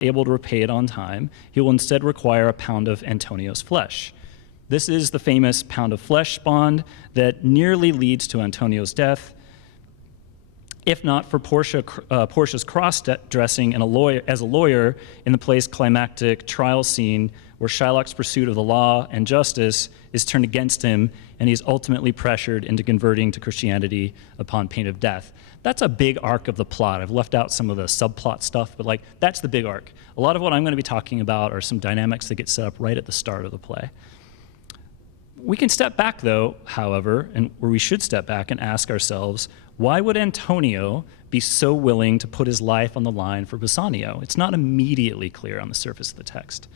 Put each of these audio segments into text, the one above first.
able to repay it on time, he will instead require a pound of Antonio's flesh. This is the famous pound of flesh bond that nearly leads to Antonio's death, if not for Portia's cross-dressing as a lawyer in the play's climactic trial scene where Shylock's pursuit of the law and justice is turned against him and he's ultimately pressured into converting to Christianity upon pain of death. That's a big arc of the plot. I've left out some of the subplot stuff, but that's the big arc. A lot of what I'm going to be talking about are some dynamics that get set up right at the start of the play. We can step back though, however, and where we should step back and ask ourselves, why would Antonio be so willing to put his life on the line for Bassanio? It's not immediately clear on the surface of the text.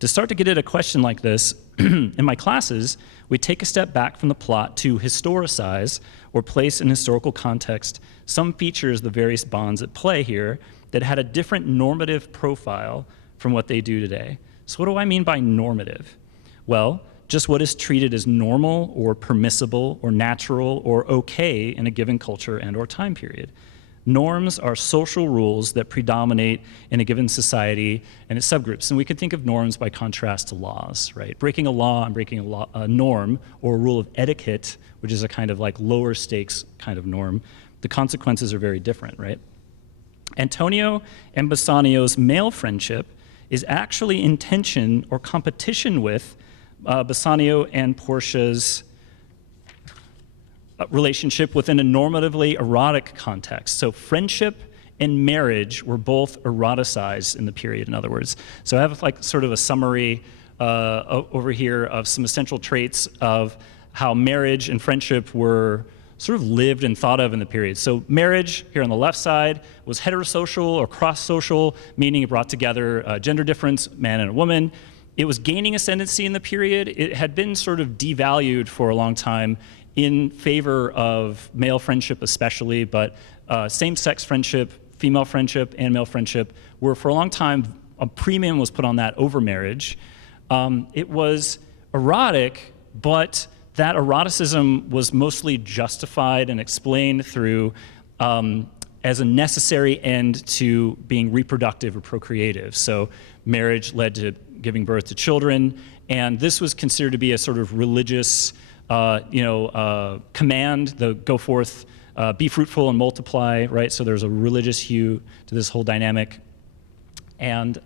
To start to get at a question like this, in my classes, we take a step back from the plot to historicize or place in historical context some features of the various bonds at play here that had a different normative profile from what they do today. So what do I mean by normative? Well, just what is treated as normal or permissible or natural or okay in a given culture and or time period. Norms are social rules that predominate in a given society and its subgroups. And we could think of norms by contrast to laws, right? Breaking a law and breaking a norm or a rule of etiquette, which is a kind of lower stakes kind of norm, the consequences are very different, right? Antonio and Bassanio's male friendship is actually in tension or competition with Bassanio and Portia's relationship within a normatively erotic context. So friendship and marriage were both eroticized in the period, in other words. So I have sort of a summary over here of some essential traits of how marriage and friendship were sort of lived and thought of in the period. So marriage, here on the left side, was heterosocial or cross-social, meaning it brought together a gender difference, man and a woman. It was gaining ascendancy in the period. It had been sort of devalued for a long time in favor of male friendship especially, but same-sex friendship, female friendship, and male friendship were for a long time, a premium was put on that over marriage. It was erotic, but that eroticism was mostly justified and explained through as a necessary end to being reproductive or procreative. So marriage led to giving birth to children, and this was considered to be a sort of religious command, the go forth, be fruitful and multiply, right? So there's a religious hue to this whole dynamic. And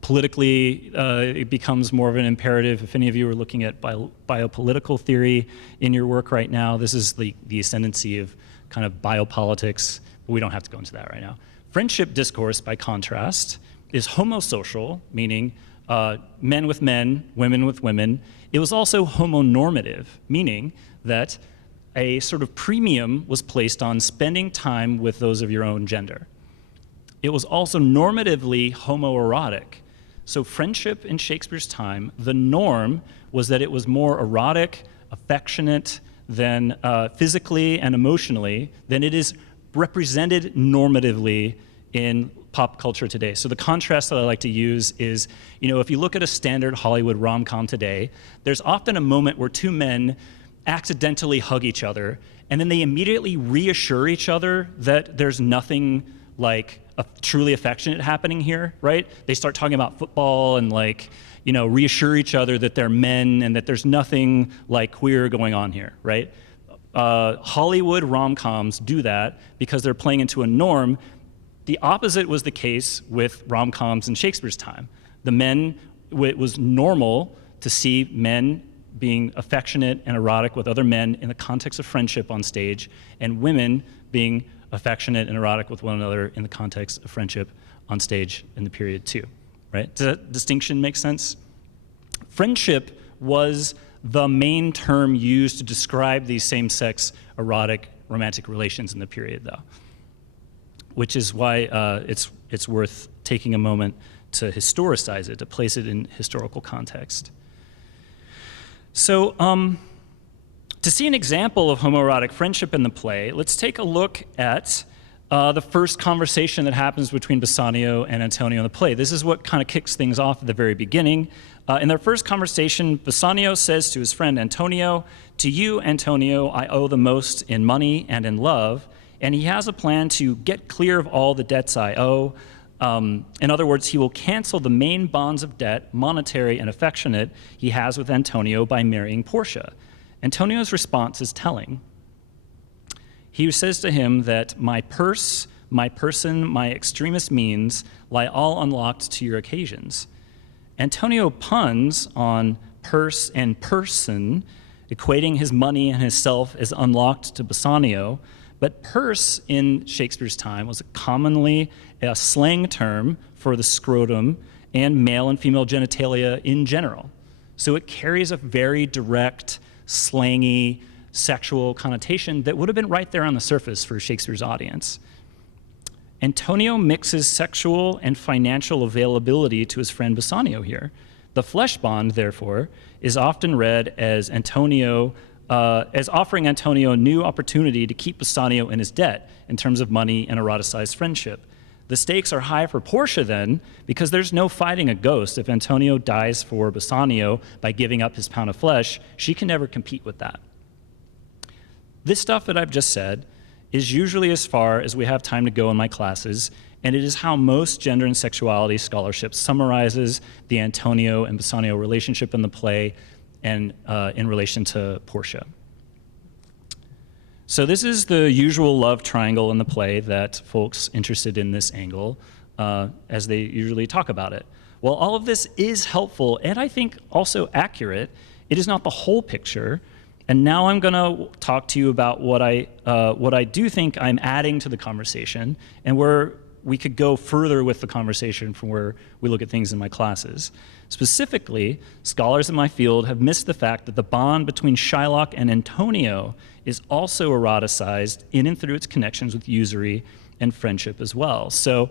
politically, it becomes more of an imperative. If any of you are looking at biopolitical theory in your work right now, this is the ascendancy of kind of biopolitics, but we don't have to go into that right now. Friendship discourse, by contrast, is homosocial, meaning men with men, women with women. It was also homonormative, meaning that a sort of premium was placed on spending time with those of your own gender. It was also normatively homoerotic. So friendship in Shakespeare's time, the norm was that it was more erotic, affectionate than physically and emotionally than it is represented normatively in pop culture today. So the contrast that I like to use is, if you look at a standard Hollywood rom-com today, there's often a moment where two men accidentally hug each other, and then they immediately reassure each other that there's nothing truly affectionate happening here, right? They start talking about football and reassure each other that they're men and that there's nothing queer going on here, right? Hollywood rom-coms do that because they're playing into a norm. The opposite was the case with rom-coms in Shakespeare's time. It was normal to see men being affectionate and erotic with other men in the context of friendship on stage, and women being affectionate and erotic with one another in the context of friendship on stage in the period too, right? Does that distinction make sense? Friendship was the main term used to describe these same-sex erotic romantic relations in the period, though, which is why it's worth taking a moment to historicize it, to place it in historical context. So to see an example of homoerotic friendship in the play, let's take a look at the first conversation that happens between Bassanio and Antonio in the play. This is what kind of kicks things off at the very beginning. In their first conversation, Bassanio says to his friend Antonio, "To you, Antonio, I owe the most in money and in love," and he has a plan to get clear of all the debts I owe. In other words, he will cancel the main bonds of debt, monetary and affectionate, he has with Antonio by marrying Portia. Antonio's response is telling. He says to him that my purse, my person, my extremist means lie all unlocked to your occasions. Antonio puns on purse and person, equating his money and his self as unlocked to Bassanio, but purse in Shakespeare's time was commonly a slang term for the scrotum and male and female genitalia in general. So it carries a very direct, slangy, sexual connotation that would have been right there on the surface for Shakespeare's audience. Antonio mixes sexual and financial availability to his friend Bassanio here. The flesh bond, therefore, is often read as offering Antonio a new opportunity to keep Bassanio in his debt in terms of money and eroticized friendship. The stakes are high for Portia then, because there's no fighting a ghost. If Antonio dies for Bassanio by giving up his pound of flesh, she can never compete with that. This stuff that I've just said is usually as far as we have time to go in my classes, and it is how most gender and sexuality scholarship summarizes the Antonio and Bassanio relationship in the play and in relation to Portia. So this is the usual love triangle in the play that folks interested in this angle, as they usually talk about it. While all of this is helpful and I think also accurate, it is not the whole picture. And now I'm going to talk to you about what I do think I'm adding to the conversation and where we could go further with the conversation from where we look at things in my classes. Specifically, scholars in my field have missed the fact that the bond between Shylock and Antonio is also eroticized in and through its connections with usury and friendship as well. So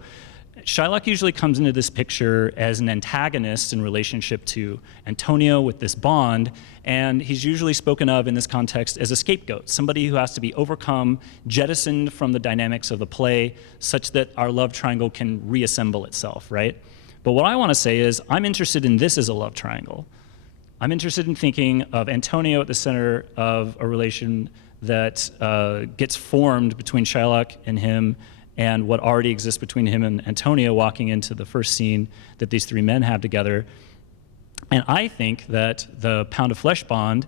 Shylock usually comes into this picture as an antagonist in relationship to Antonio with this bond, and he's usually spoken of in this context as a scapegoat, somebody who has to be overcome, jettisoned from the dynamics of the play, such that our love triangle can reassemble itself, right? But what I want to say is I'm interested in this as a love triangle. I'm interested in thinking of Antonio at the center of a relation that gets formed between Shylock and him, and what already exists between him and Antonio walking into the first scene that these three men have together. And I think that the pound of flesh bond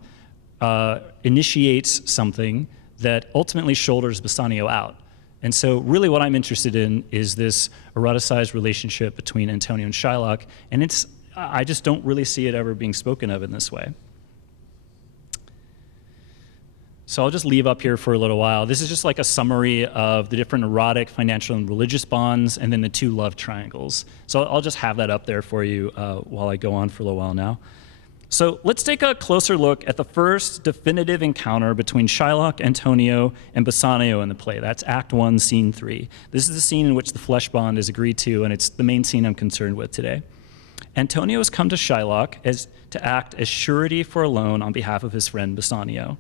initiates something that ultimately shoulders Bassanio out. And so really what I'm interested in is this eroticized relationship between Antonio and Shylock, and I just don't really see it ever being spoken of in this way. So I'll just leave up here for a little while. This is just like a summary of the different erotic, financial, and religious bonds, and then the two love triangles. So I'll just have that up there for you while I go on for a little while now. So let's take a closer look at the first definitive encounter between Shylock, Antonio, and Bassanio in the play. That's Act 1, Scene 3. This is the scene in which the flesh bond is agreed to, and it's the main scene I'm concerned with today. Antonio has come to Shylock to act as surety for a loan on behalf of his friend Bassanio.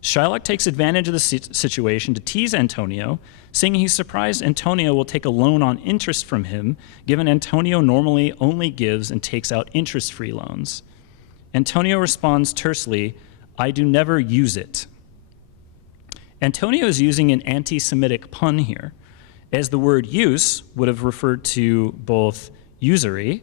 Shylock takes advantage of the situation to tease Antonio, saying he's surprised Antonio will take a loan on interest from him, given Antonio normally only gives and takes out interest-free loans. Antonio responds tersely, "I do never use it." Antonio is using an anti-Semitic pun here, as the word use would have referred to both usury,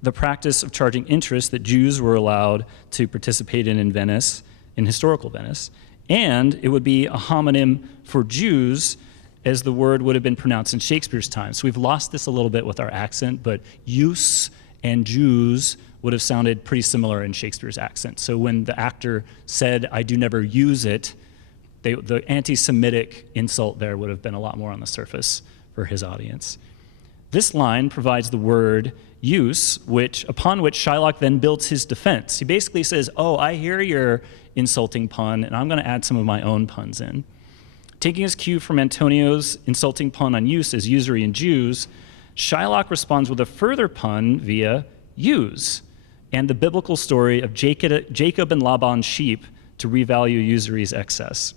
the practice of charging interest that Jews were allowed to participate in Venice, in historical Venice, and it would be a homonym for Jews, as the word would have been pronounced in Shakespeare's time. So we've lost this a little bit with our accent, but use and Jews would have sounded pretty similar in Shakespeare's accent. So when the actor said, "I do never use it," the anti-Semitic insult there would have been a lot more on the surface for his audience. This line provides the word use, upon which Shylock then builds his defense. He basically says, "Oh, I hear your insulting pun, and I'm going to add some of my own puns in." Taking his cue from Antonio's insulting pun on use as usury and Jews, Shylock responds with a further pun via use and the biblical story of Jacob and Laban's sheep to revalue usury's excess.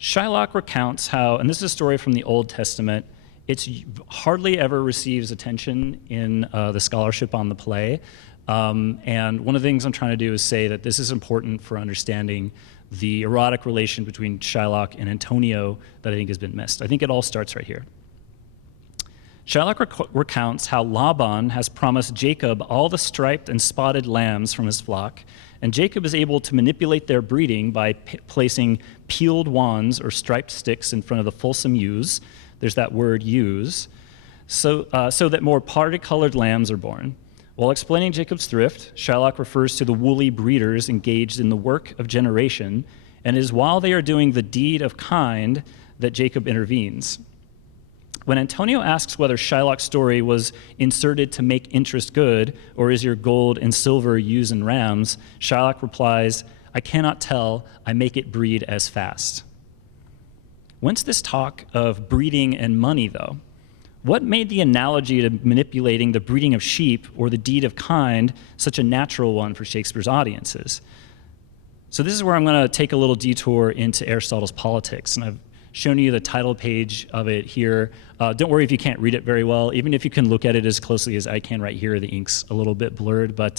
Shylock recounts how, and this is a story from the Old Testament, it hardly ever receives attention in the scholarship on the play. And one of the things I'm trying to do is say that this is important for understanding the erotic relation between Shylock and Antonio that I think has been missed. I think it all starts right here. Shylock recounts how Laban has promised Jacob all the striped and spotted lambs from his flock, and Jacob is able to manipulate their breeding by placing peeled wands or striped sticks in front of the fulsome ewes. There's that word ewes, so that more parti-colored lambs are born. While explaining Jacob's thrift, Shylock refers to the woolly breeders engaged in the work of generation, and it is while they are doing the deed of kind that Jacob intervenes. When Antonio asks whether Shylock's story was inserted to make interest good, or is your gold and silver ewes and rams, Shylock replies, "I cannot tell, I make it breed as fast." Whence this talk of breeding and money, though? What made the analogy to manipulating the breeding of sheep or the deed of kind such a natural one for Shakespeare's audiences? So this is where I'm going to take a little detour into Aristotle's Politics, and I've shown you the title page of it here. Don't worry if you can't read it very well. Even if you can look at it as closely as I can right here, the ink's a little bit blurred, but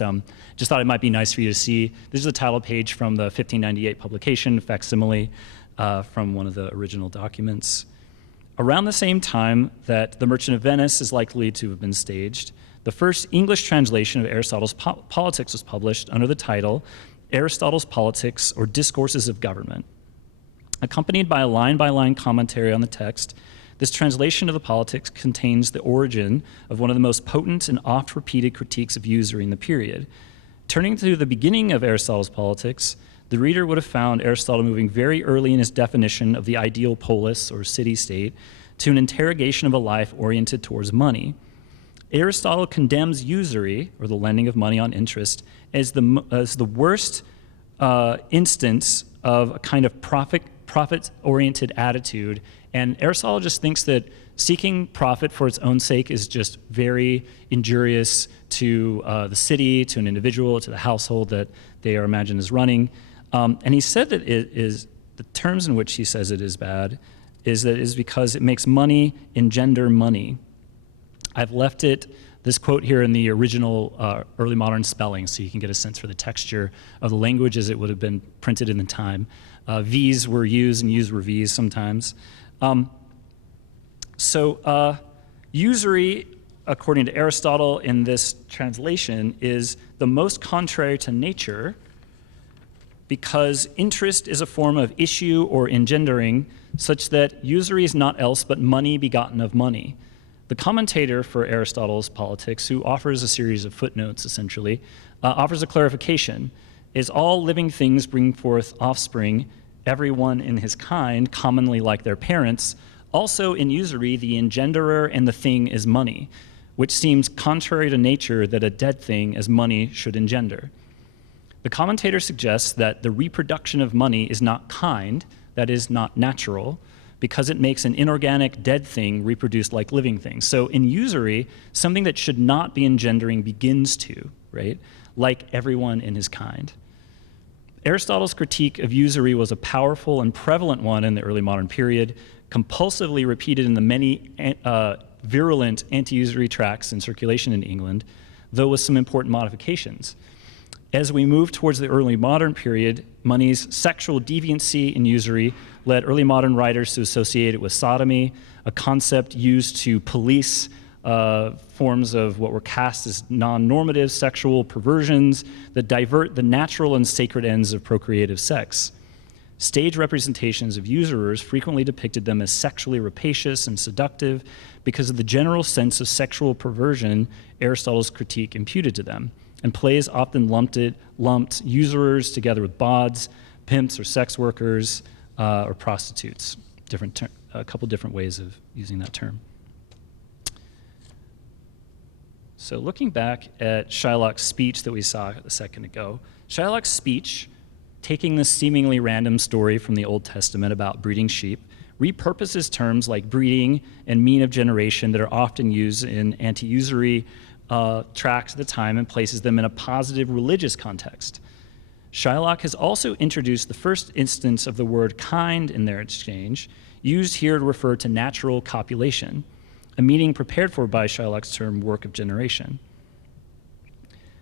just thought it might be nice for you to see. This is the title page from the 1598 publication, facsimile from one of the original documents. Around the same time that The Merchant of Venice is likely to have been staged, the first English translation of Aristotle's Politics was published under the title Aristotle's Politics or Discourses of Government. Accompanied by a line-by-line commentary on the text, this translation of the Politics contains the origin of one of the most potent and oft-repeated critiques of usury in the period. Turning to the beginning of Aristotle's Politics, the reader would have found Aristotle moving very early in his definition of the ideal polis, or city-state, to an interrogation of a life oriented towards money. Aristotle condemns usury, or the lending of money on interest, as the worst instance of a kind of profit-oriented attitude, and Aristotle just thinks that seeking profit for its own sake is just very injurious to the city, to an individual, to the household that they are imagined as running. And he said that it is, the terms in which he says it is bad, is that it is because it makes money engender money. I've left this quote here in the original early modern spelling, so you can get a sense for the texture of the language as it would have been printed in the time. V's were U's and U's were V's sometimes. Usury, according to Aristotle in this translation, is the most contrary to nature because interest is a form of issue or engendering, such that usury is not else but money begotten of money. The commentator for Aristotle's Politics, who offers a series of footnotes essentially, offers a clarification. Is all living things bring forth offspring, everyone in his kind, commonly like their parents. Also in usury, the engenderer and the thing is money, which seems contrary to nature that a dead thing as money should engender. The commentator suggests that the reproduction of money is not kind, that is, not natural, because it makes an inorganic dead thing reproduce like living things. So in usury, something that should not be engendering begins to, right? Like everyone in his kind. Aristotle's critique of usury was a powerful and prevalent one in the early modern period, compulsively repeated in the many virulent anti-usury tracts in circulation in England, though with some important modifications. As we move towards the early modern period, money's sexual deviancy in usury led early modern writers to associate it with sodomy, a concept used to police forms of what were cast as non-normative sexual perversions that divert the natural and sacred ends of procreative sex. Stage representations of usurers frequently depicted them as sexually rapacious and seductive because of the general sense of sexual perversion Aristotle's critique imputed to them, and plays often lumped usurers together with bawds, pimps or sex workers, or prostitutes. A couple different ways of using that term. So looking back at Shylock's speech that we saw a second ago, Shylock's speech, taking this seemingly random story from the Old Testament about breeding sheep, repurposes terms like breeding and mean of generation that are often used in anti-usury tracts at the time and places them in a positive religious context. Shylock has also introduced the first instance of the word kind in their exchange, used here to refer to natural copulation, a meaning prepared for by Shylock's term work of generation.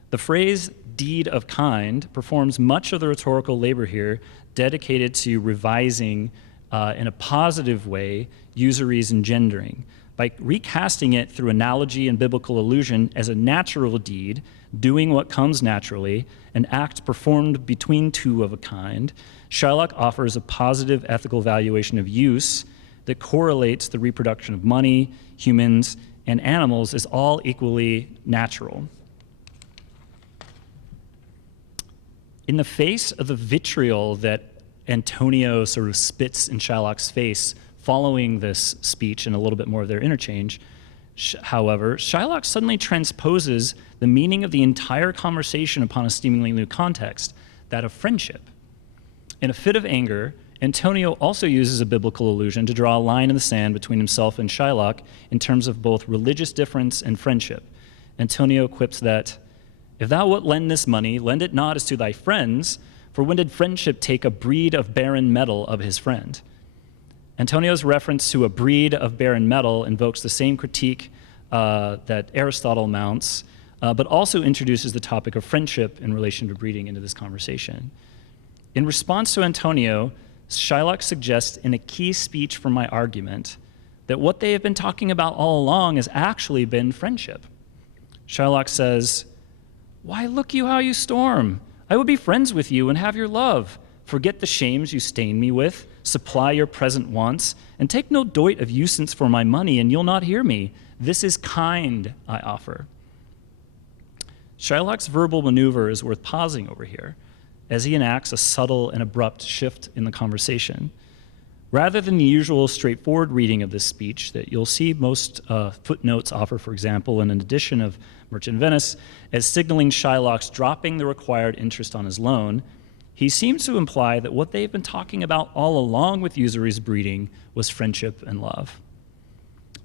The phrase deed of kind performs much of the rhetorical labor here dedicated to revising in a positive way usury's engendering by recasting it through analogy and biblical allusion as a natural deed, doing what comes naturally, an act performed between two of a kind, Shylock offers a positive ethical valuation of use that correlates the reproduction of money, humans, and animals as all equally natural. In the face of the vitriol that Antonio sort of spits in Shylock's face following this speech and a little bit more of their interchange, however, Shylock suddenly transposes the meaning of the entire conversation upon a seemingly new context, that of friendship. In a fit of anger, Antonio also uses a biblical allusion to draw a line in the sand between himself and Shylock in terms of both religious difference and friendship. Antonio quips that, "If thou wilt lend this money, lend it not as to thy friends, for when did friendship take a breed of barren metal of his friend?" Antonio's reference to a breed of barren metal invokes the same critique that Aristotle mounts, but also introduces the topic of friendship in relation to breeding into this conversation. In response to Antonio, Shylock suggests in a key speech from my argument that what they have been talking about all along has actually been friendship. Shylock says, "Why, look you how you storm. I would be friends with you and have your love. Forget the shames you stain me with, supply your present wants, and take no doit of usance for my money, and you'll not hear me. This is kind I offer." Shylock's verbal maneuver is worth pausing over here, as he enacts a subtle and abrupt shift in the conversation. Rather than the usual straightforward reading of this speech that you'll see most footnotes offer, for example, in an edition of Merchant of Venice, as signaling Shylock's dropping the required interest on his loan, he seems to imply that what they've been talking about all along with usury's breeding was friendship and love.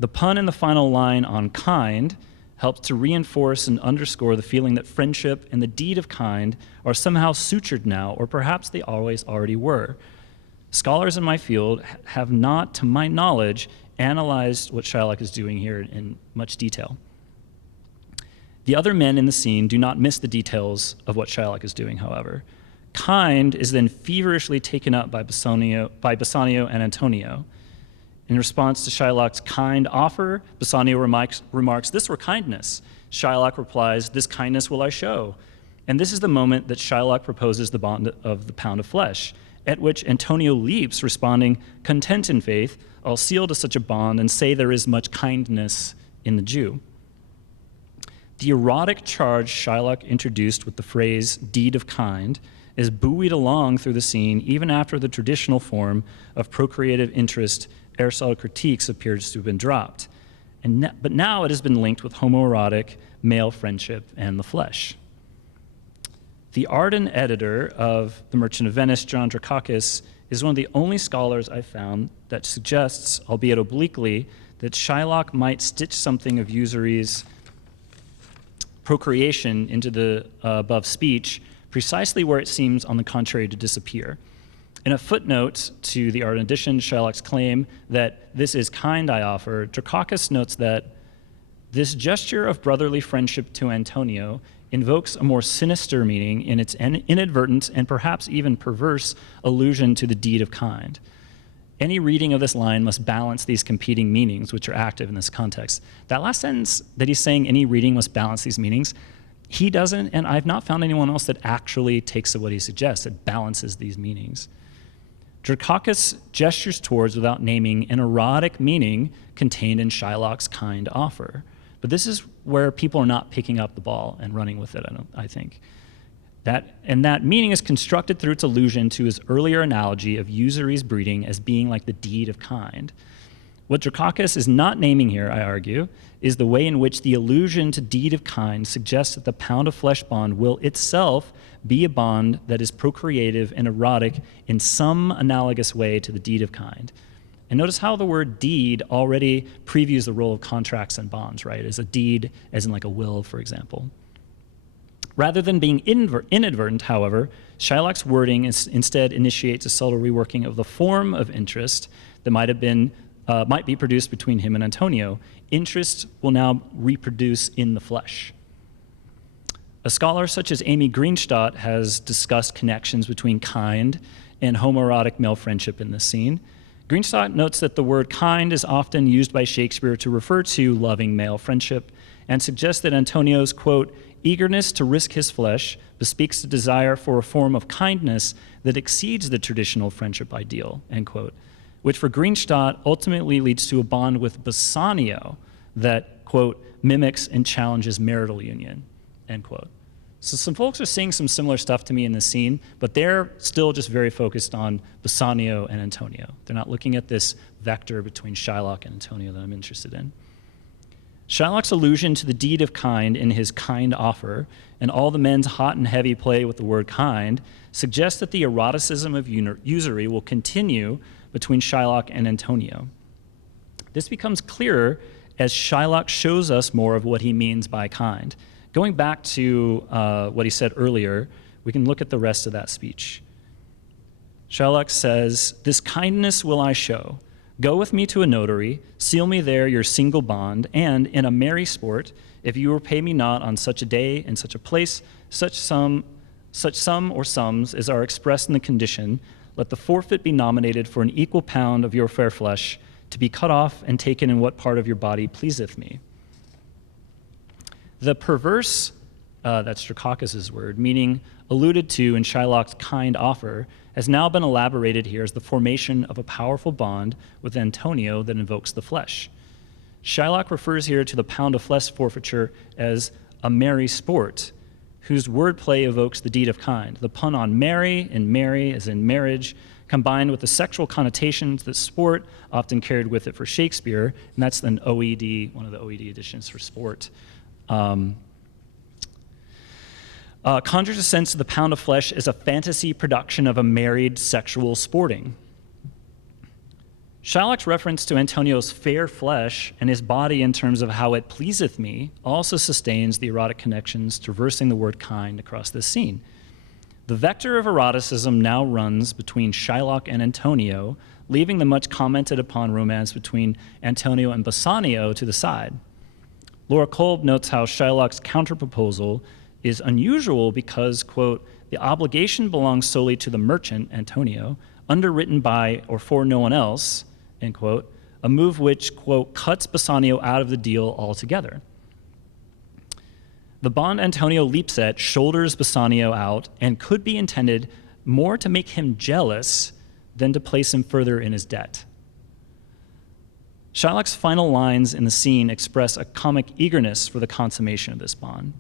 The pun in the final line on kind helps to reinforce and underscore the feeling that friendship and the deed of kind are somehow sutured now, or perhaps they always already were. Scholars in my field have not, to my knowledge, analyzed what Shylock is doing here in much detail. The other men in the scene do not miss the details of what Shylock is doing, however. Kind is then feverishly taken up by Bassanio and Antonio. In response to Shylock's kind offer, Bassanio remarks, "This were kindness." Shylock replies, "This kindness will I show." And this is the moment that Shylock proposes the bond of the pound of flesh, at which Antonio leaps, responding, "Content in faith, I'll seal to such a bond and say there is much kindness in the Jew." The erotic charge Shylock introduced with the phrase deed of kind is buoyed along through the scene even after the traditional form of procreative interest Aristotle critiques appears to have been dropped. But now it has been linked with homoerotic male friendship and the flesh. The ardent editor of The Merchant of Venice, John Drakakis, is one of the only scholars I've found that suggests, albeit obliquely, that Shylock might stitch something of usury's procreation into the above speech, precisely where it seems, on the contrary, to disappear. In a footnote to the ardent edition, Shylock's claim that "this is kind I offer," Drakakis notes that this gesture of brotherly friendship to Antonio invokes a more sinister meaning in its inadvertent and perhaps even perverse allusion to the deed of kind. Any reading of this line must balance these competing meanings, which are active in this context. That last sentence that he's saying any reading must balance these meanings, he doesn't, and I've not found anyone else that actually takes to what he suggests, that balances these meanings. Drakakis gestures towards, without naming, an erotic meaning contained in Shylock's kind offer. But this is where people are not picking up the ball and running with it, I think. That meaning is constructed through its allusion to his earlier analogy of usury's breeding as being like the deed of kind. What Drakakis is not naming here, I argue, is the way in which the allusion to deed of kind suggests that the pound of flesh bond will itself be a bond that is procreative and erotic in some analogous way to the deed of kind. And notice how the word deed already previews the role of contracts and bonds, right? As a deed, as in like a will, for example. Rather than being inadvertent, however, Shylock's wording instead initiates a subtle reworking of the form of interest that might be produced between him and Antonio. Interest will now reproduce in the flesh. A scholar such as Amy Greenstadt has discussed connections between kind and homoerotic male friendship in this scene. Greenstock notes that the word kind is often used by Shakespeare to refer to loving male friendship, and suggests that Antonio's, quote, eagerness to risk his flesh bespeaks a desire for a form of kindness that exceeds the traditional friendship ideal, end quote, which for Greenstock ultimately leads to a bond with Bassanio that, quote, mimics and challenges marital union, end quote. So some folks are seeing some similar stuff to me in this scene, but they're still just very focused on Bassanio and Antonio. They're not looking at this vector between Shylock and Antonio that I'm interested in. Shylock's allusion to the deed of kind in his kind offer, and all the men's hot and heavy play with the word kind, suggests that the eroticism of usury will continue between Shylock and Antonio. This becomes clearer as Shylock shows us more of what he means by kind. Going back to what he said earlier, we can look at the rest of that speech. Shylock says, "This kindness will I show. Go with me to a notary, seal me there your single bond, and in a merry sport, if you repay me not on such a day and such a place, such sum or sums as are expressed in the condition, let the forfeit be nominated for an equal pound of your fair flesh, to be cut off and taken in what part of your body pleaseth me." The perverse, that's Drakakis' word, meaning alluded to in Shylock's kind offer, has now been elaborated here as the formation of a powerful bond with Antonio that invokes the flesh. Shylock refers here to the pound of flesh forfeiture as a merry sport, whose wordplay evokes the deed of kind. The pun on merry and marry, as in marriage, combined with the sexual connotations that sport often carried with it for Shakespeare, and that's an OED, one of the OED editions for sport. Conjures a sense of the pound of flesh as a fantasy production of a married sexual sporting. Shylock's reference to Antonio's fair flesh and his body in terms of how it pleaseth me also sustains the erotic connections traversing the word kind across this scene. The vector of eroticism now runs between Shylock and Antonio, leaving the much commented upon romance between Antonio and Bassanio to the side. Laura Kolb notes how Shylock's counterproposal is unusual because, quote, the obligation belongs solely to the merchant, Antonio, underwritten by or for no one else, end quote, a move which, quote, cuts Bassanio out of the deal altogether. The bond Antonio leaps at shoulders Bassanio out and could be intended more to make him jealous than to place him further in his debt. Shylock's final lines in the scene express a comic eagerness for the consummation of this bond.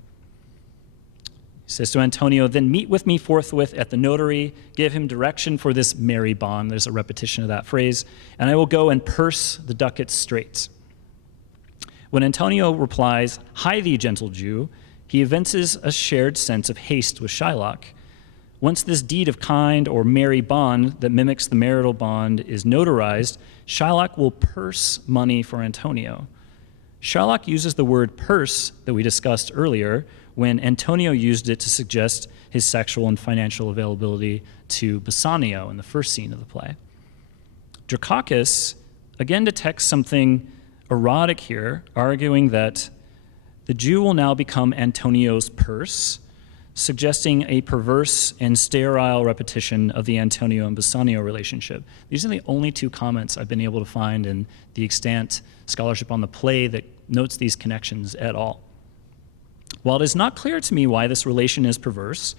He says to Antonio, "Then meet with me forthwith at the notary, give him direction for this merry bond," there's a repetition of that phrase, "and I will go and purse the ducats straight." When Antonio replies, "Hie thee, gentle Jew," he evinces a shared sense of haste with Shylock. Once this deed of kind or merry bond that mimics the marital bond is notarized, Shylock will purse money for Antonio. Shylock uses the word purse that we discussed earlier when Antonio used it to suggest his sexual and financial availability to Bassanio in the first scene of the play. Drakakis again detects something erotic here, arguing that the Jew will now become Antonio's purse, suggesting a perverse and sterile repetition of the Antonio and Bassanio relationship. These are the only two comments I've been able to find in the extant scholarship on the play that notes these connections at all. While it is not clear to me why this relation is perverse,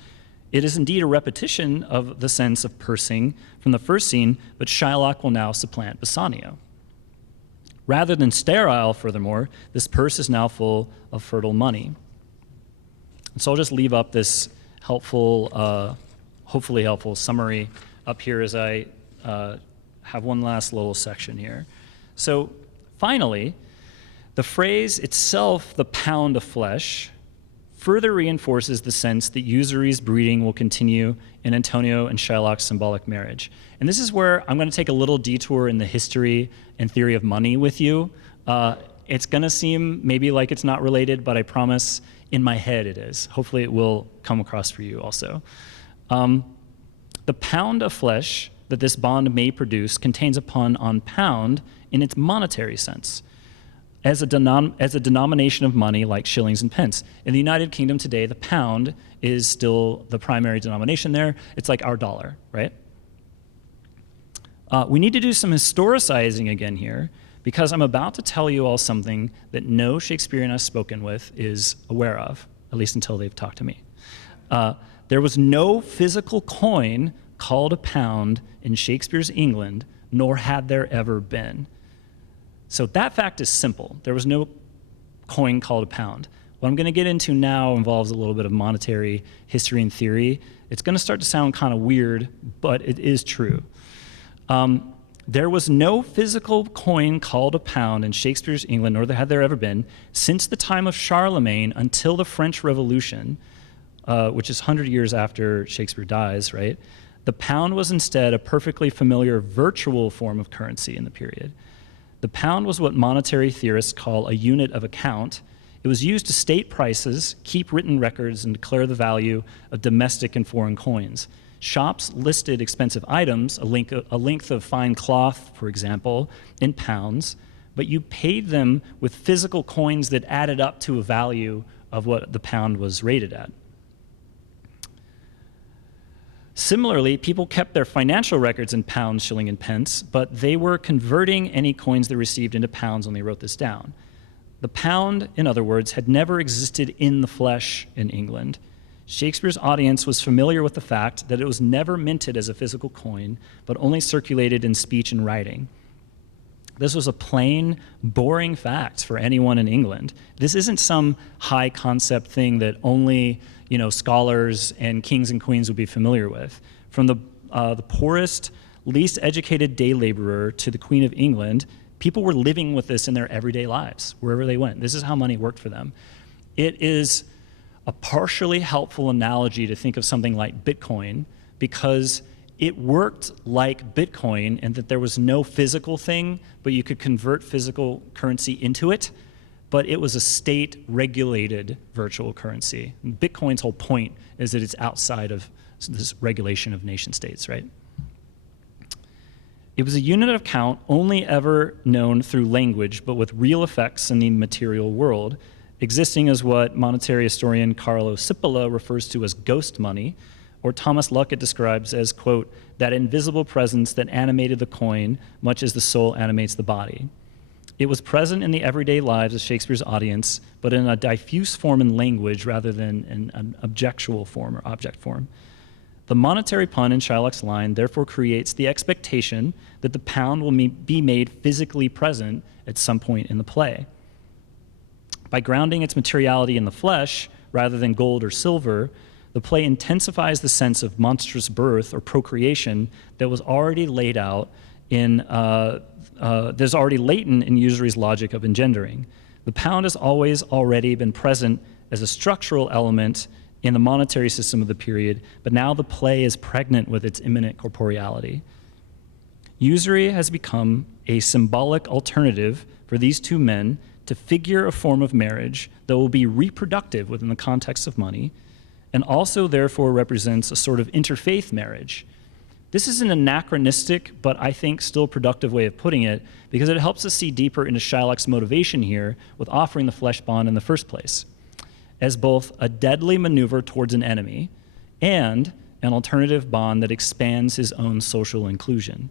it is indeed a repetition of the sense of pursing from the first scene, but Shylock will now supplant Bassanio. Rather than sterile, furthermore, this purse is now full of fertile money. And so I'll just leave up this helpful, hopefully helpful summary up here as I have one last little section here. So finally, the phrase itself, the pound of flesh, further reinforces the sense that usury's breeding will continue in Antonio and Shylock's symbolic marriage. And this is where I'm going to take a little detour in the history and theory of money with you. It's going to seem maybe like it's not related, but I promise in my head it is. Hopefully it will come across for you also. The pound of flesh that this bond may produce contains a pun on pound in its monetary sense, as a denomination of money like shillings and pence. In the United Kingdom today, the pound is still the primary denomination there. It's like our dollar, right? We need to do some historicizing again here, because I'm about to tell you all something that no Shakespearean I've spoken with is aware of, at least until they've talked to me. There was no physical coin called a pound in Shakespeare's England, nor had there ever been. So that fact is simple. There was no coin called a pound. What I'm going to get into now involves a little bit of monetary history and theory. It's going to start to sound kind of weird, but it is true. There was no physical coin called a pound in Shakespeare's England, nor had there ever been, since the time of Charlemagne until the French Revolution, which is 100 years after Shakespeare dies, right? The pound was instead a perfectly familiar virtual form of currency in the period. The pound was what monetary theorists call a unit of account. It was used to state prices, keep written records, and declare the value of domestic and foreign coins. Shops listed expensive items, a length of fine cloth, for example, in pounds, but you paid them with physical coins that added up to a value of what the pound was rated at. Similarly, people kept their financial records in pounds, shilling, and pence, but they were converting any coins they received into pounds when they wrote this down. The pound, in other words, had never existed in the flesh in England. Shakespeare's audience was familiar with the fact that it was never minted as a physical coin, but only circulated in speech and writing. This was a plain, boring fact for anyone in England. This isn't some high concept thing that only, scholars and kings and queens would be familiar with. From the poorest, least educated day laborer to the Queen of England, people were living with this in their everyday lives, wherever they went. This is how money worked for them. It is a partially helpful analogy to think of something like Bitcoin, because it worked like Bitcoin in that there was no physical thing, but you could convert physical currency into it, but it was a state-regulated virtual currency. And Bitcoin's whole point is that it's outside of this regulation of nation states, right? It was a unit of account only ever known through language, but with real effects in the material world, existing as what monetary historian Carlo Cipolla refers to as ghost money, or Thomas Luckett describes as, quote, that invisible presence that animated the coin much as the soul animates the body. It was present in the everyday lives of Shakespeare's audience, but in a diffuse form in language rather than in an objectual form or object form. The monetary pun in Shylock's line therefore creates the expectation that the pound will be made physically present at some point in the play. By grounding its materiality in the flesh, rather than gold or silver, the play intensifies the sense of monstrous birth or procreation that was already laid out in, there's already latent in usury's logic of engendering. The pound has always already been present as a structural element in the monetary system of the period, but now the play is pregnant with its imminent corporeality. Usury has become a symbolic alternative for these two men to figure a form of marriage that will be reproductive within the context of money, and also therefore represents a sort of interfaith marriage. This is an anachronistic, but I think still productive way of putting it, because it helps us see deeper into Shylock's motivation here with offering the flesh bond in the first place, as both a deadly maneuver towards an enemy and an alternative bond that expands his own social inclusion.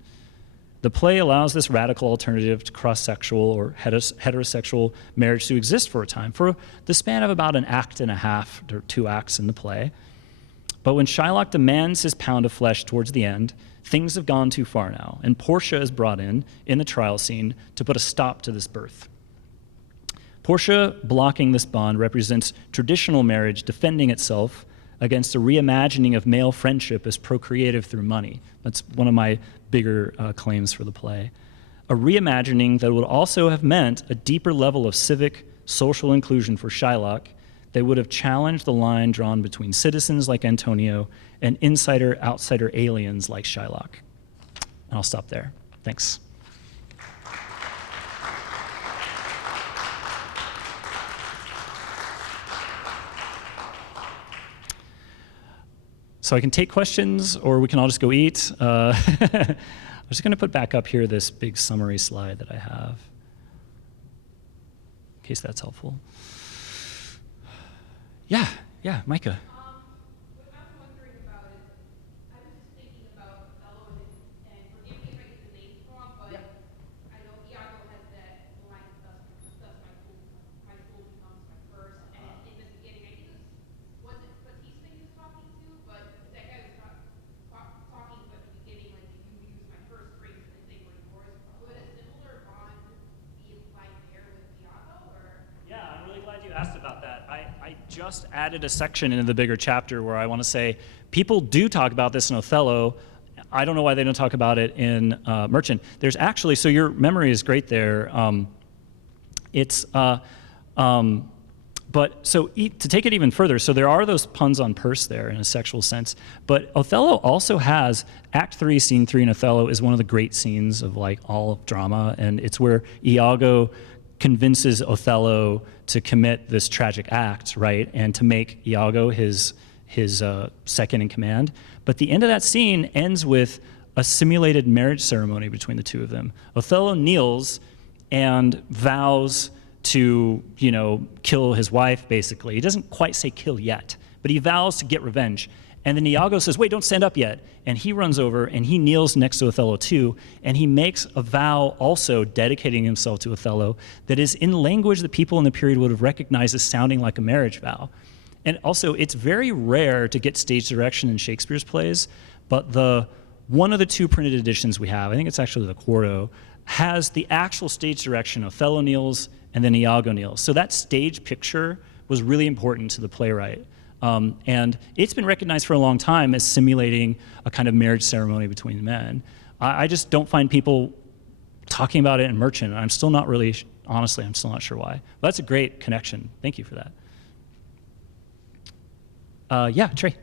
The play allows this radical alternative to cross-sexual or heterosexual marriage to exist for a time, for the span of about an act and a half or 2 acts in the play. But when Shylock demands his pound of flesh towards the end, things have gone too far now, and Portia is brought in the trial scene to put a stop to this birth. Portia blocking this bond represents traditional marriage defending itself against a reimagining of male friendship as procreative through money. That's one of my bigger claims for the play. A reimagining that would also have meant a deeper level of civic, social inclusion for Shylock that would have challenged the line drawn between citizens like Antonio and insider-outsider aliens like Shylock. And I'll stop there. Thanks. So I can take questions, or we can all just go eat. I'm just going to put back up here this big summary slide that I have, in case that's helpful. Yeah, Micah. What I'm wondering about is, I was just thinking about Othello, and forgive me if I get the I just added a section into the bigger chapter where I want to say people do talk about this in Othello. I don't know why they don't talk about it in Merchant. There's actually, so your memory is great there. But so to take it even further, so there are those puns on purse there in a sexual sense, but Othello also has Act 3, Scene 3 in Othello is one of the great scenes of like all of drama, and it's where Iago convinces Othello to commit this tragic act, right, and to make Iago his second in command. But the end of that scene ends with a simulated marriage ceremony between the two of them. Othello kneels and vows to, kill his wife, basically. He doesn't quite say kill yet, but he vows to get revenge. And then Iago says, wait, don't stand up yet. And he runs over and he kneels next to Othello too, and he makes a vow also dedicating himself to Othello that is in language that people in the period would have recognized as sounding like a marriage vow. And also, it's very rare to get stage direction in Shakespeare's plays, but one of the two printed editions we have, I think it's actually the Quarto, has the actual stage direction. Othello kneels and then Iago kneels. So that stage picture was really important to the playwright. And it's been recognized for a long time as simulating a kind of marriage ceremony between men. I just don't find people talking about it in Merchant. I'm still not really, honestly, I'm still not sure why. But that's a great connection. Thank you for that. Yeah, Trey.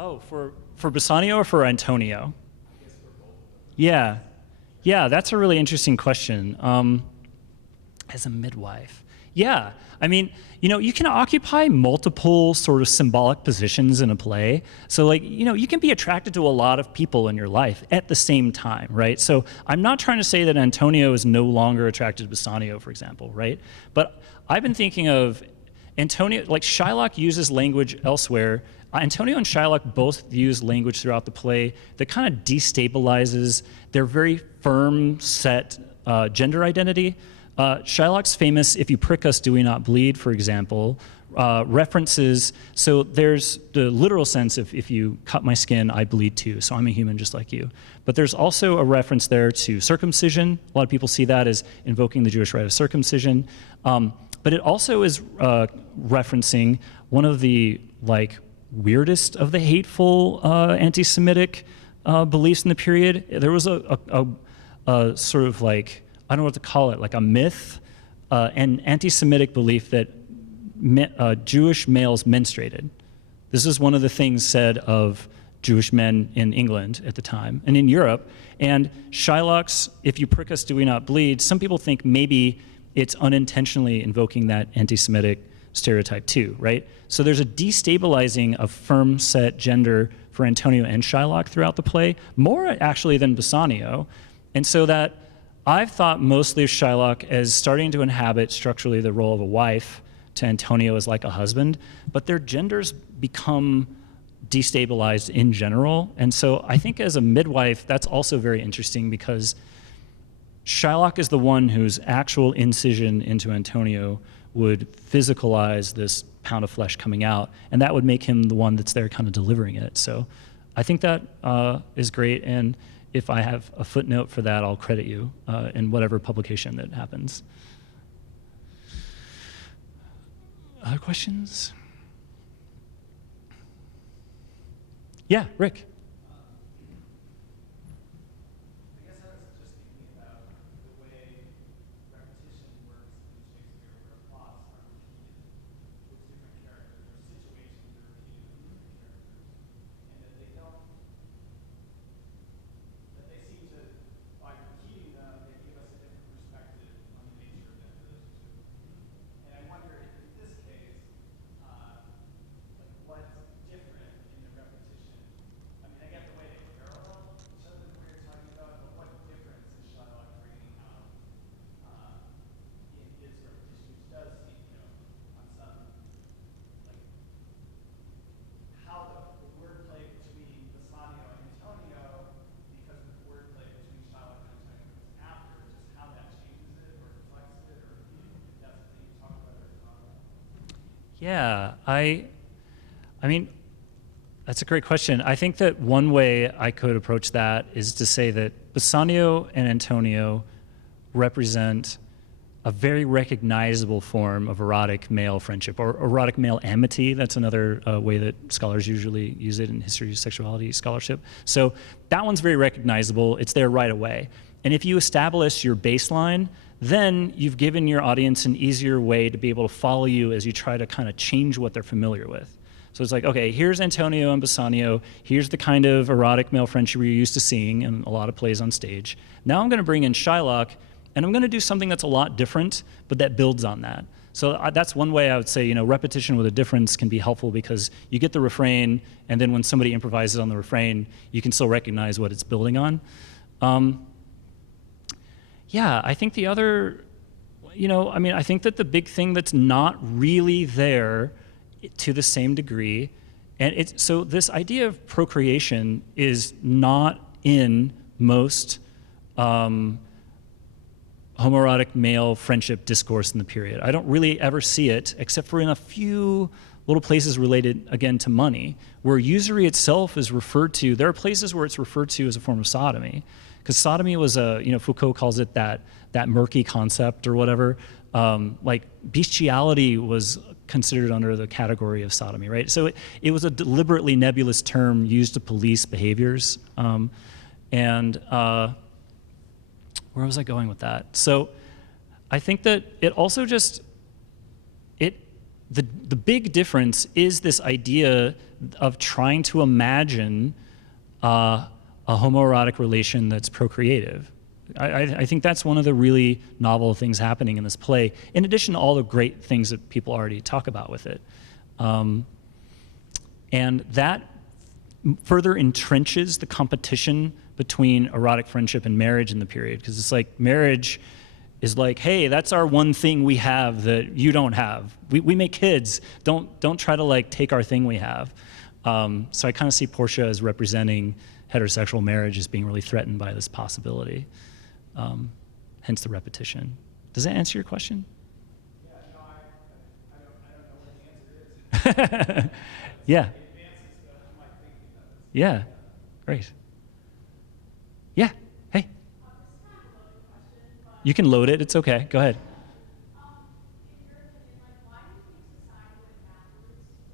Oh, for Bassanio or for Antonio? Yeah. Yeah, that's a really interesting question. As a midwife. Yeah, I mean, you can occupy multiple sort of symbolic positions in a play. So like, you can be attracted to a lot of people in your life at the same time, right? So I'm not trying to say that Antonio is no longer attracted to Bassanio, for example, right? But I've been thinking of Antonio, like Shylock uses language elsewhere. Antonio and Shylock both use language throughout the play that kind of destabilizes their very firm set gender identity. Shylock's famous "If you prick us, do we not bleed," for example, references, so there's the literal sense of if you cut my skin, I bleed too, so I'm a human just like you. But there's also a reference there to circumcision. A lot of people see that as invoking the Jewish rite of circumcision. But it also is referencing one of the weirdest of the hateful anti-Semitic beliefs in the period. There was a sort of I don't know what to call it, like a myth, an anti-Semitic belief that Jewish males menstruated. This is one of the things said of Jewish men in England at the time and in Europe. And Shylock's "If you prick us, do we not bleed," some people think maybe it's unintentionally invoking that anti-Semitic stereotype too, right? So there's a destabilizing of firm set gender for Antonio and Shylock throughout the play, more actually than Bassanio. And so that I've thought mostly of Shylock as starting to inhabit structurally the role of a wife to Antonio as like a husband, but their genders become destabilized in general. And so I think as a midwife, that's also very interesting because Shylock is the one whose actual incision into Antonio would physicalize this pound of flesh coming out, and that would make him the one that's there kind of delivering it. So I think that is great, and if I have a footnote for that, I'll credit you in whatever publication that happens. Other questions? Yeah, Rick. Yeah, I mean, that's a great question. I think that one way I could approach that is to say that Bassanio and Antonio represent a very recognizable form of erotic male friendship, or erotic male amity. That's another way that scholars usually use it in history of sexuality scholarship. So that one's very recognizable. It's there right away. And if you establish your baseline, then you've given your audience an easier way to be able to follow you as you try to kind of change what they're familiar with. So it's like, okay, here's Antonio and Bassanio. Here's the kind of erotic male friendship you're used to seeing in a lot of plays on stage. Now I'm going to bring in Shylock, and I'm going to do something that's a lot different, but that builds on that. So that's one way I would say, repetition with a difference can be helpful, because you get the refrain, and then when somebody improvises on the refrain, you can still recognize what it's building on. Yeah, I think the other, I think that the big thing that's not really there to the same degree, and so this idea of procreation is not in most homoerotic male friendship discourse in the period. I don't really ever see it, except for in a few little places related, again, to money, where usury itself is referred to. There are places where it's referred to as a form of sodomy, because sodomy was Foucault calls it that murky concept or whatever. Like bestiality was considered under the category of sodomy, right? So it was a deliberately nebulous term used to police behaviors. Where was I going with that? So I think that it also just, the big difference is this idea of trying to imagine a homoerotic relation that's procreative. I think that's one of the really novel things happening in this play, in addition to all the great things that people already talk about with it. And that further entrenches the competition between erotic friendship and marriage in the period, because it's like marriage is like, hey, that's our one thing we have that you don't have. We make kids. Don't try to like take our thing we have. So I kind of see Portia as representing heterosexual marriage as being really threatened by this possibility. Hence the repetition. Does that answer your question? Yeah, no, I don't know what the answer is. Yeah. It advances my thinking of this. Yeah. Great. Yeah. Hey. You can load it. It's okay. Go ahead. In your opinion, why do you think society went backwards from a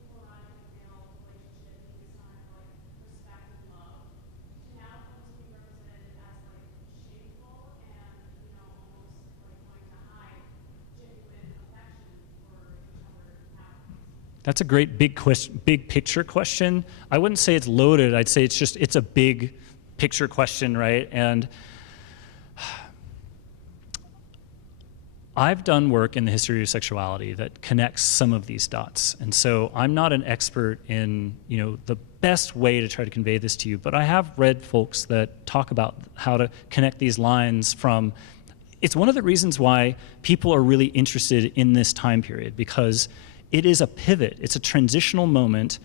homoerotic male relationship being a sign of respect and love to now almost being represented as shameful and almost wanting to hide genuine affection for each other nowadays? That's a great big picture question. I wouldn't say it's loaded. I'd say it's a big picture question, right? And I've done work in the history of sexuality that connects some of these dots. And so I'm not an expert in, the best way to try to convey this to you, but I have read folks that talk about how to connect these lines from. It's one of the reasons why people are really interested in this time period, because it is a pivot. It's a transitional moment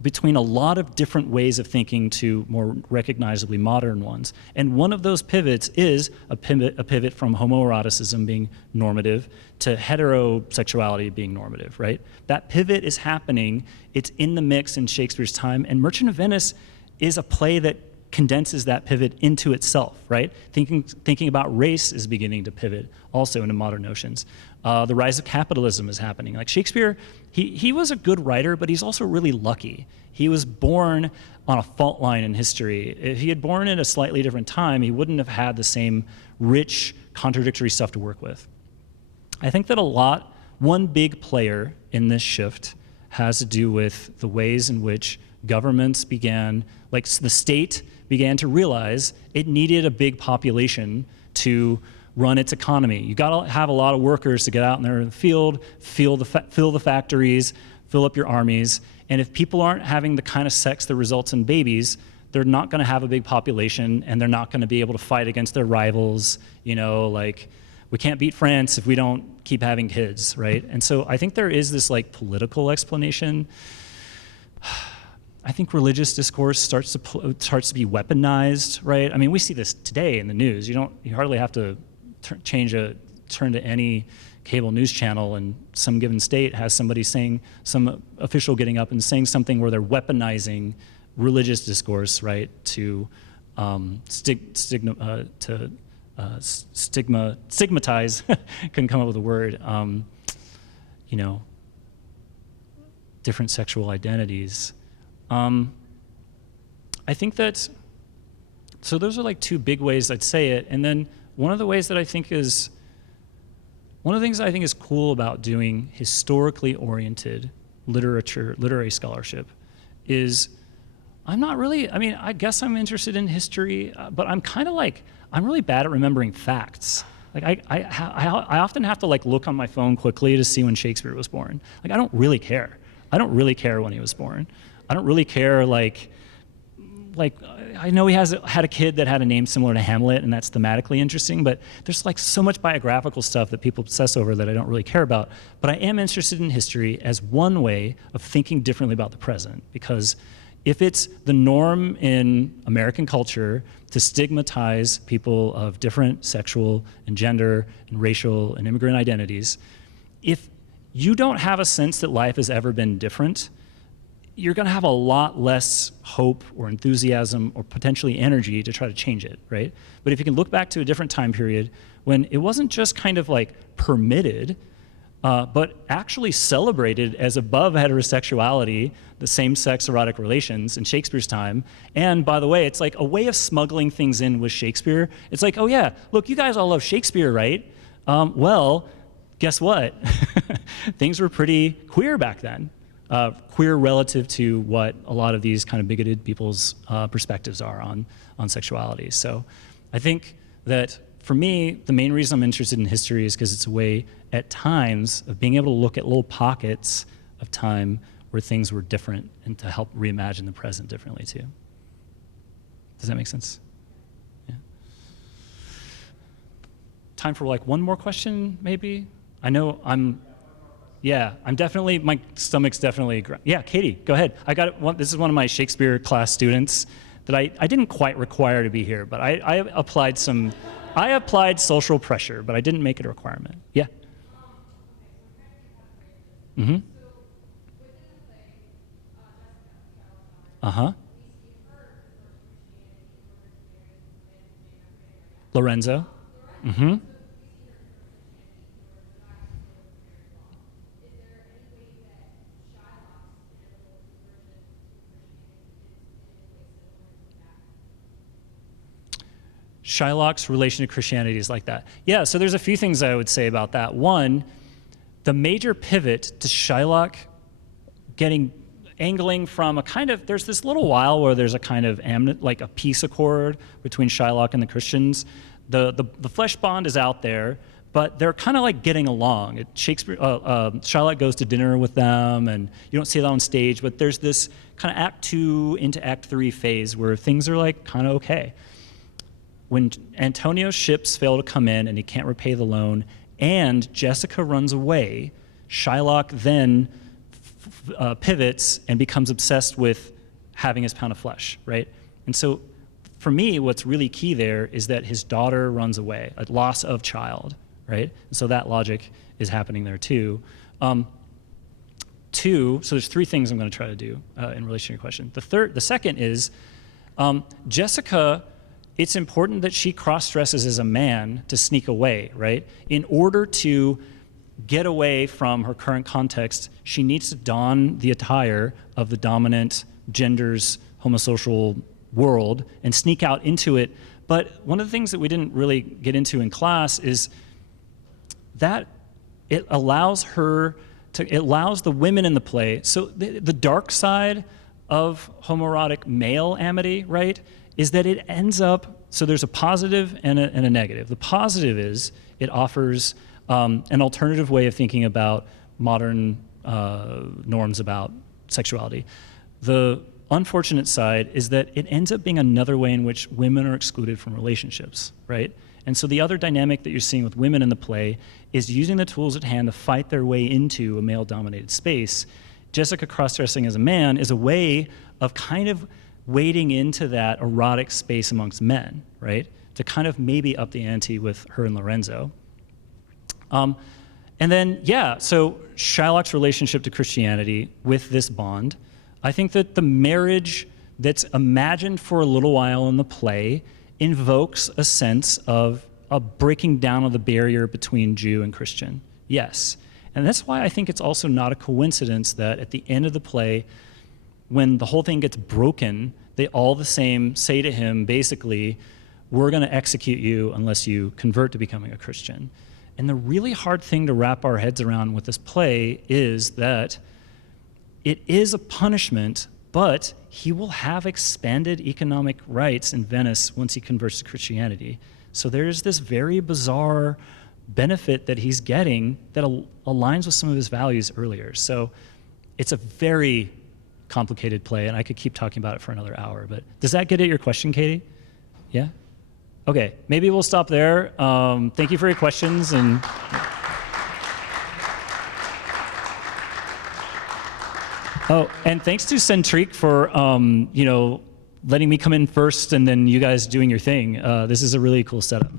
between a lot of different ways of thinking to more recognizably modern ones. And one of those pivots is a pivot from homoeroticism being normative to heterosexuality being normative, right? That pivot is happening. It's in the mix in Shakespeare's time. And Merchant of Venice is a play that condenses that pivot into itself, right? Thinking about race is beginning to pivot also into modern notions. The rise of capitalism is happening. Like Shakespeare, he was a good writer, but he's also really lucky. He was born on a fault line in history. If he had born at a slightly different time, he wouldn't have had the same rich, contradictory stuff to work with. I think that one big player in this shift has to do with the ways in which governments began, like the state began to realize it needed a big population to run its economy. You got to have a lot of workers to get out in there in the field, fill the factories, fill up your armies. And if people aren't having the kind of sex that results in babies, they're not going to have a big population, and they're not going to be able to fight against their rivals. We can't beat France if we don't keep having kids, right? And so I think there is this political explanation. I think religious discourse starts to be weaponized, right? I mean, we see this today in the news. You hardly have to turn to any cable news channel in some given state has somebody saying, some official getting up and saying something where they're weaponizing religious discourse, right, to stigmatize, couldn't come up with a word, you know, different sexual identities. I think that, so those are like two big ways I'd say it. And then one of the ways that I think is, one of the things I think is cool about doing historically oriented literary scholarship is I'm not really, I mean, I guess I'm interested in history, but I'm kind of like, I'm really bad at remembering facts. Like I often have to like look on my phone quickly to see when Shakespeare was born. Like I don't really care. I don't really care when he was born. I don't really care like I know he had a kid that had a name similar to Hamlet, and that's thematically interesting, but there's like so much biographical stuff that people obsess over that I don't really care about. But I am interested in history as one way of thinking differently about the present, because if it's the norm in American culture to stigmatize people of different sexual and gender and racial and immigrant identities, if you don't have a sense that life has ever been different, you're going to have a lot less hope or enthusiasm or potentially energy to try to change it, right? But if you can look back to a different time period when it wasn't just kind of like permitted, but actually celebrated as above heterosexuality, the same-sex erotic relations in Shakespeare's time. And by the way, it's like a way of smuggling things in with Shakespeare. It's like, oh yeah, look, you guys all love Shakespeare, right? Well, guess what? Things were pretty queer back then. Queer relative to what a lot of these kind of bigoted people's perspectives are on sexuality. So I think that for me, the main reason I'm interested in history is because it's a way at times of being able to look at little pockets of time where things were different and to help reimagine the present differently too. Does that make sense? Yeah. Time for like one more question, maybe? I know I'm definitely, my stomach's definitely, yeah, Katie, go ahead. I got it, this is one of my Shakespeare class students that I didn't quite require to be here, but I applied social pressure, but I didn't make it a requirement. Yeah. Mm-hmm. Uh-huh. Lorenzo. Mm-hmm. Shylock's relation to Christianity is like that. Yeah, so there's a few things I would say about that. One, the major pivot to Shylock angling from a kind of, there's this little while where there's a kind of like a peace accord between Shylock and the Christians. The flesh bond is out there, but they're kind of like getting along. Shylock goes to dinner with them, and you don't see that on stage, but there's this kind of Act 2 into Act 3 phase where things are like kind of okay. When Antonio's ships fail to come in and he can't repay the loan, and Jessica runs away, Shylock then pivots and becomes obsessed with having his pound of flesh, right? And so for me, what's really key there is that his daughter runs away, a loss of child, right? And so that logic is happening there too. So there's three things I'm going to try to do in relation to your question. The second is Jessica. It's important that she cross-dresses as a man to sneak away, right? In order to get away from her current context, she needs to don the attire of the dominant gender's homosocial world and sneak out into it. But one of the things that we didn't really get into in class is that it allows the women in the play, so the dark side of homoerotic male amity, right, is that it ends up, so there's a positive and a negative. The positive is it offers an alternative way of thinking about modern norms about sexuality. The unfortunate side is that it ends up being another way in which women are excluded from relationships, right? And so the other dynamic that you're seeing with women in the play is using the tools at hand to fight their way into a male-dominated space. Jessica cross-dressing as a man is a way of kind of wading into that erotic space amongst men, right? To kind of maybe up the ante with her and Lorenzo. And then, yeah, so Shylock's relationship to Christianity with this bond, I think that the marriage that's imagined for a little while in the play invokes a sense of a breaking down of the barrier between Jew and Christian. Yes. And that's why I think it's also not a coincidence that at the end of the play, when the whole thing gets broken, they all the same say to him, basically, we're going to execute you unless you convert to becoming a Christian. And the really hard thing to wrap our heads around with this play is that it is a punishment, but he will have expanded economic rights in Venice once he converts to Christianity. So there's this very bizarre benefit that he's getting that aligns with some of his values earlier. So it's a very complicated play, and I could keep talking about it for another hour. But does that get at your question, Katie? Yeah? Okay, maybe we'll stop there. Thank you for your questions. And oh, and thanks to Centrique for letting me come in first and then you guys doing your thing. This is a really cool setup.